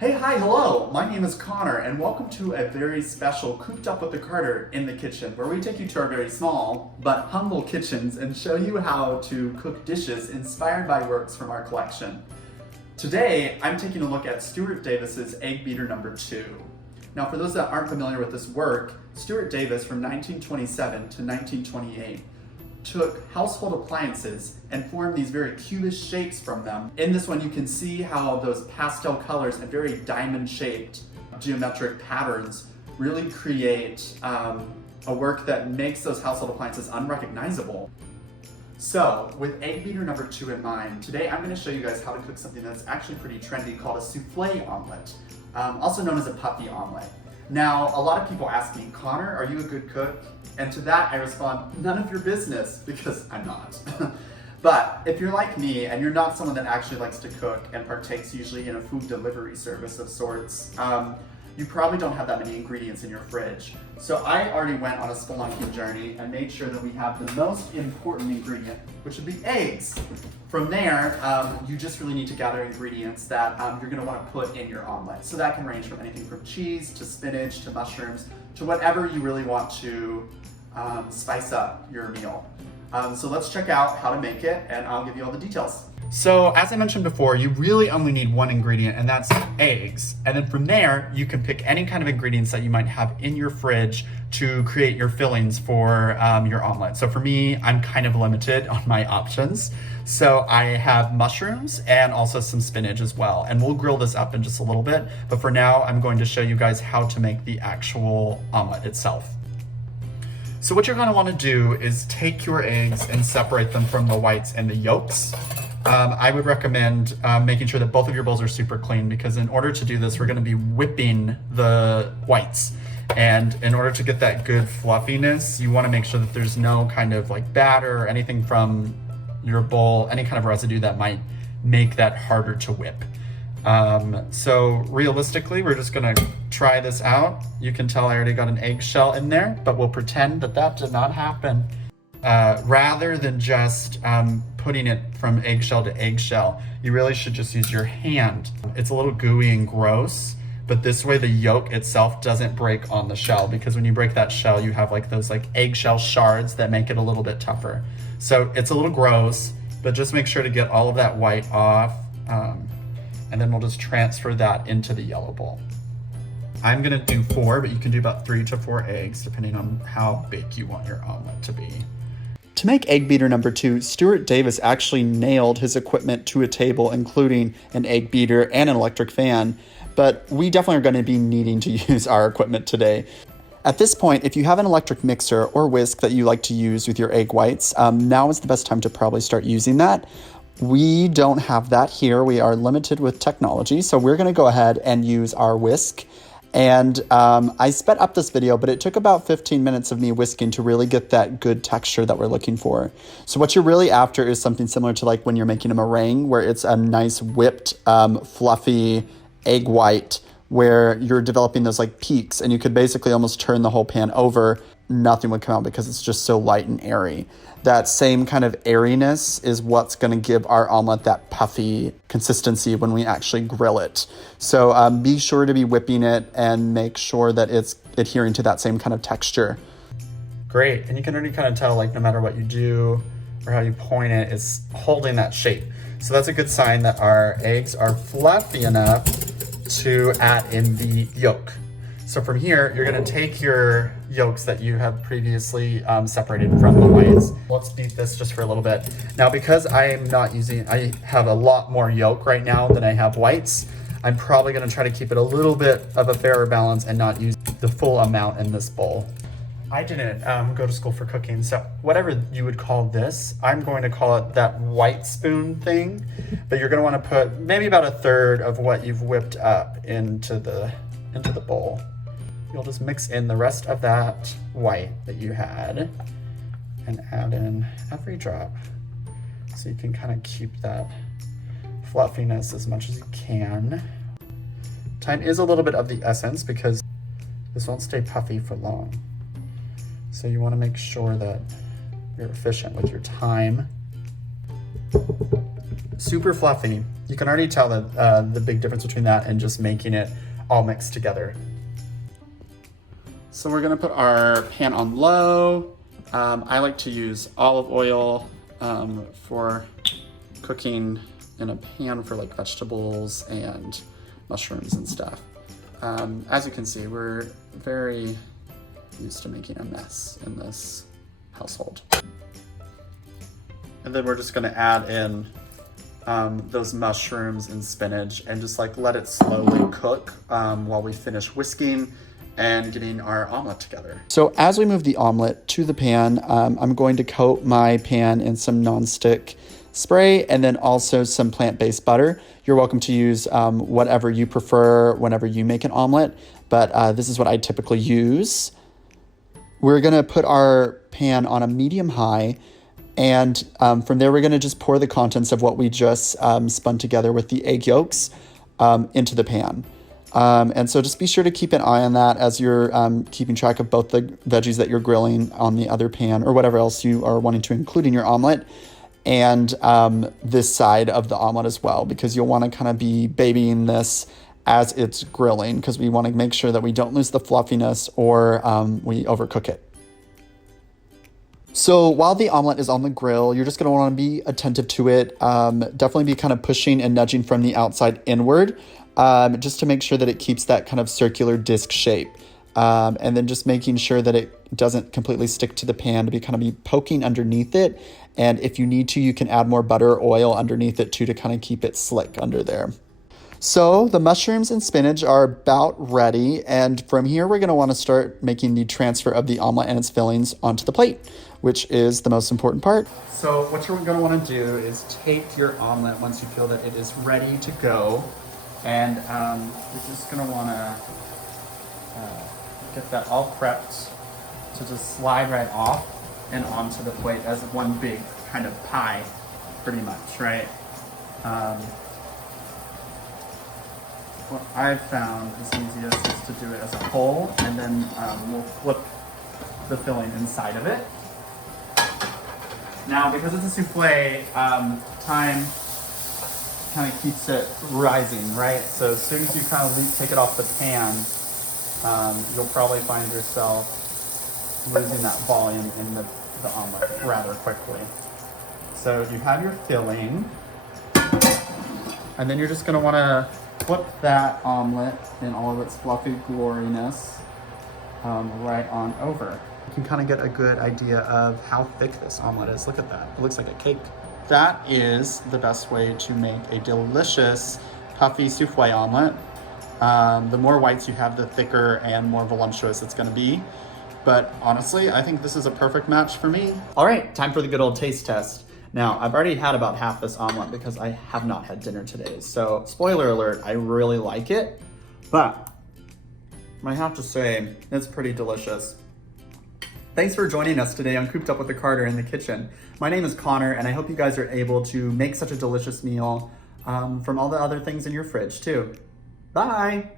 Hey, hi, hello! My name is Connor, and welcome to a very special Cooped Up with the Carter in the kitchen, where we take you to our very small but humble kitchens and show you how to cook dishes inspired by works from our collection. Today, I'm taking a look at Stuart Davis's Eggbeater No. 2. Now, for those that aren't familiar with this work, Stuart Davis from 1927 to 1928 took household appliances and formed these very cubish shapes from them. In this one, you can see how those pastel colors and very diamond-shaped geometric patterns really create a work that makes those household appliances unrecognizable. So, with Eggbeater No. 2 in mind, today I'm going to show you guys how to cook something that's actually pretty trendy called a soufflé omelet, also known as a puffy omelet. Now, a lot of people ask me, Connor, are you a good cook? And to that I respond, none of your business, because I'm not. But if you're like me and you're not someone that actually likes to cook and partakes usually in a food delivery service of sorts, you probably don't have that many ingredients in your fridge. So I already went on a spelunking journey and made sure that we have the most important ingredient, which would be eggs. From there, you just really need to gather ingredients that you're going to want to put in your omelet. So that can range from anything from cheese to spinach to mushrooms to whatever you really want to spice up your meal. So let's check out how to make it, and I'll give you all the details. So as I mentioned before, you really only need one ingredient, and that's eggs. And then from there, you can pick any kind of ingredients that you might have in your fridge to create your fillings for your omelet. So for me, I'm kind of limited on my options. So I have mushrooms and also some spinach as well. And we'll grill this up in just a little bit. But for now, I'm going to show you guys how to make the actual omelet itself. So what you're going to want to do is take your eggs and separate them from the whites and the yolks. I would recommend making sure that both of your bowls are super clean, because in order to do this, we're going to be whipping the whites. And in order to get that good fluffiness, you want to make sure that there's no kind of like batter or anything from your bowl, any kind of residue that might make that harder to whip. So realistically, we're just going to try this out. You can tell I already got an eggshell in there, but we'll pretend that that did not happen. Rather than just putting it from eggshell to eggshell, you really should just use your hand. It's a little gooey and gross, but this way the yolk itself doesn't break on the shell, because when you break that shell, you have like those like eggshell shards that make it a little bit tougher. So it's a little gross, but just make sure to get all of that white off, and then we'll just transfer that into the yellow bowl. I'm gonna do 4, but you can do about 3 to 4 eggs, depending on how big you want your omelet to be. To make Eggbeater No. 2, Stuart Davis actually nailed his equipment to a table, including an egg beater and an electric fan, but we definitely are going to be needing to use our equipment today. At this point, if you have an electric mixer or whisk that you like to use with your egg whites, now is the best time to probably start using that. We don't have that here. We are limited with technology, so we're going to go ahead and use our whisk. And I sped up this video, but it took about 15 minutes of me whisking to really get that good texture that we're looking for. So what you're really after is something similar to like when you're making a meringue, where it's a nice whipped, fluffy egg white, where you're developing those like peaks, and you could basically almost turn the whole pan over. Nothing would come out because it's just so light and airy. That same kind of airiness is what's going to give our omelet that puffy consistency when we actually grill it. So be sure to be whipping it and make sure that it's adhering to that same kind of texture. Great, and you can already kind of tell, like, no matter what you do or how you point it, it's holding that shape. So that's a good sign that our eggs are fluffy enough to add in the yolk. So from here, you're gonna take your yolks that you have previously separated from the whites. Let's beat this just for a little bit. Now, because I have a lot more yolk right now than I have whites, I'm probably gonna try to keep it a little bit of a fairer balance and not use the full amount in this bowl. I didn't go to school for cooking, so whatever you would call this, I'm going to call it that white spoon thing, but you're gonna wanna put maybe about 1/3 of what you've whipped up into the bowl. You'll just mix in the rest of that white that you had and add in every drop, so you can kind of keep that fluffiness as much as you can. Time is a little bit of the essence, because this won't stay puffy for long. So you want to make sure that you're efficient with your time. Super fluffy. You can already tell that the big difference between that and just making it all mixed together. So we're gonna put our pan on low. I like to use olive oil for cooking in a pan for like vegetables and mushrooms and stuff. As you can see, we're very used to making a mess in this household. And then we're just gonna add in those mushrooms and spinach and just like let it slowly cook while we finish whisking and getting our omelet together. So as we move the omelet to the pan, I'm going to coat my pan in some nonstick spray and then also some plant-based butter. You're welcome to use whatever you prefer whenever you make an omelet, but this is what I typically use. We're gonna put our pan on a medium-high, and from there we're gonna just pour the contents of what we just spun together with the egg yolks into the pan. And so just be sure to keep an eye on that as you're keeping track of both the veggies that you're grilling on the other pan or whatever else you are wanting to include in your omelet, and this side of the omelet as well, because you'll want to kind of be babying this as it's grilling, because we want to make sure that we don't lose the fluffiness or we overcook it. So while the omelet is on the grill, you're just going to want to be attentive to it. Definitely be kind of pushing and nudging from the outside inward, just to make sure that it keeps that kind of circular disc shape. And then just making sure that it doesn't completely stick to the pan, to be kind of be poking underneath it. And if you need to, you can add more butter or oil underneath it too to kind of keep it slick under there. So the mushrooms and spinach are about ready. And from here, we're going to want to start making the transfer of the omelet and its fillings onto the plate, which is the most important part. So what you're going to want to do is take your omelet once you feel that it is ready to go. And you're just going to want to get that all prepped to just slide right off and onto the plate as one big kind of pie, pretty much, right? What I've found is easiest is to do it as a whole, and then we'll flip the filling inside of it. Now, because it's a souffle, time kind of keeps it rising, right? So as soon as you kind of take it off the pan, you'll probably find yourself losing that volume in the omelet rather quickly. So you have your filling, and then you're just gonna wanna flip that omelet in all of its fluffy gloriness right on over. You can kind of get a good idea of how thick this omelet is. Look at that, it looks like a cake. That is the best way to make a delicious puffy souffle omelet. The more whites you have, the thicker and more voluptuous it's gonna be. But honestly, I think this is a perfect match for me. All right, time for the good old taste test. Now, I've already had about half this omelet because I have not had dinner today. So spoiler alert, I really like it, but I have to say, it's pretty delicious. Thanks for joining us today on Cooped Up with the Carter in the kitchen. My name is Connor, and I hope you guys are able to make such a delicious meal from all the other things in your fridge too. Bye.